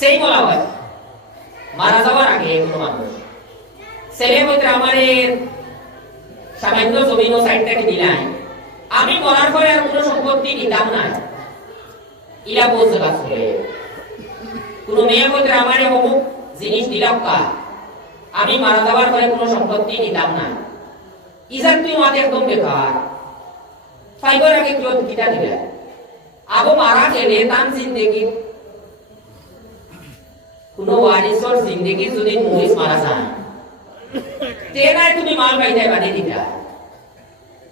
সেই বলা হয় মারা যাওয়ার আগে কোনো মানুষ। ছেলে হইতে আমাদের সামান্য জমিন সাইডটাকে দিলাই আমি মরার পরে আর কোনো সম্পত্তি নিতাম না। ইলা বলছে আসলে কোনো মেয়ে হইতে আমারে অমুক জিনিস দিলাম কা। আমি মারা যাওয়ার পরে কোনো সম্পত্তি নিতাম না। ইজার তুই মাতে একদম বেকার। ফাইবার আগে কেউ কিটা দিলে। আবো মারা গেলে তার জিন্দগি কোনো ওয়ারিসর জিন্দগি যদি মরিস মারা যায় তে নাই তুমি মাল পাইতে বাদে দিতা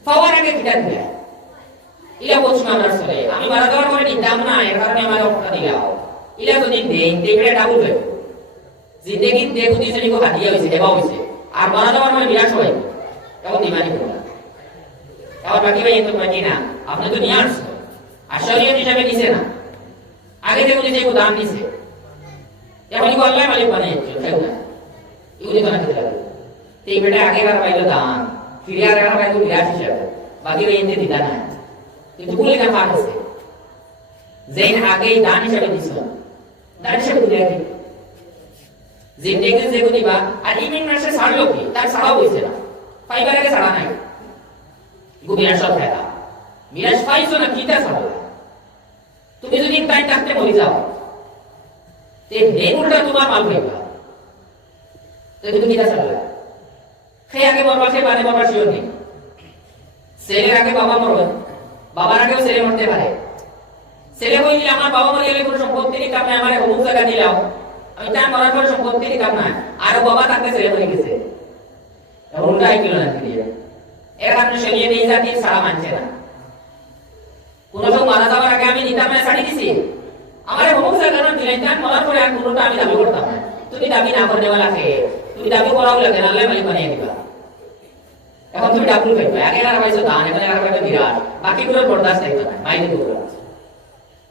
ফাওয়ার আগে কিটা দিলে ইলা বলছি আমার আসলে আমি মারা যাওয়ার পরে নিতাম না এর কারণে আমার অপটা দিলাও ইলা যদি দেই দেখলে ডাবল হয়ে জিন্দগি দেখু দিছে নিকো হাতিয়া হইছে দেবা হইছে, আর মারা যাওয়ার পরে বিরাট হয় এখন দিবানি করো না। এখন বাকি ভাই তো বাকি না, আপনি তো নিয়ে আসছো আর হিসাবে নিছে না। আগে দেখুন যে দাম নিছে আল্লাহ মালিক বানিয়েছে তাই না ইগুলি বানাতে দিলাম তো এই বেটা আগে কার পাইলো দান। ফিরে আর কার পাইলো বিরাট হিসাবে। বাকি ভাই এনে দিলা না কিন্তু বলে না পার আছে যেন আগেই দান হিসাবে দিলে কি? জিন্দেগি যে দিবা আর ইমিন মাসে ছাড়লো কি? তার ছাড়াও হইছে না। পাইবার আগে ছাড়া নাই। গো সব ফায়দা মিরাজ পাইছো না কিতা ছাড়া তুমি যদি টাইম থাকতে মরে যাও। নেই উল্টা তোমার মাল পাইবা তো তুমি কিতা ছাড়া সেই আগে মরবা সে বানে মরবা শিওর নেই। ছেলের আগে বাবা মরবে। বাবার আগেও ছেলে মরতে পারে। ছেলে বলি আমার বাবা মরে গেলে কোনো সম্পত্তি নিতাম না আমার আমি তার মরার পর সম্পত্তি নিতাম না আর বাবা ছেলে মরে গেছে। উল্টা কিলো না দিয়ে এর কারণে ছাড়া মানছে না। কোন সব মারা যাওয়ার আগে আমি নিতাম না ছাড়ি দিছি। না তার মরার পরে আর কোনোটা আমি দাবি করতাম না তুমি দাবি না করে দেওয়া লাগে তুমি দাবি করাও লাগে নাহলে মালিক বানিয়ে দিবা এখন তুমি ডাবল পাইবে আগে আর পাইছো দান এখানে আর পাইবে বিরাট বাকিগুলো বরদাস্ত না বাইরে গুলো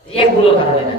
একগুলো কারণে না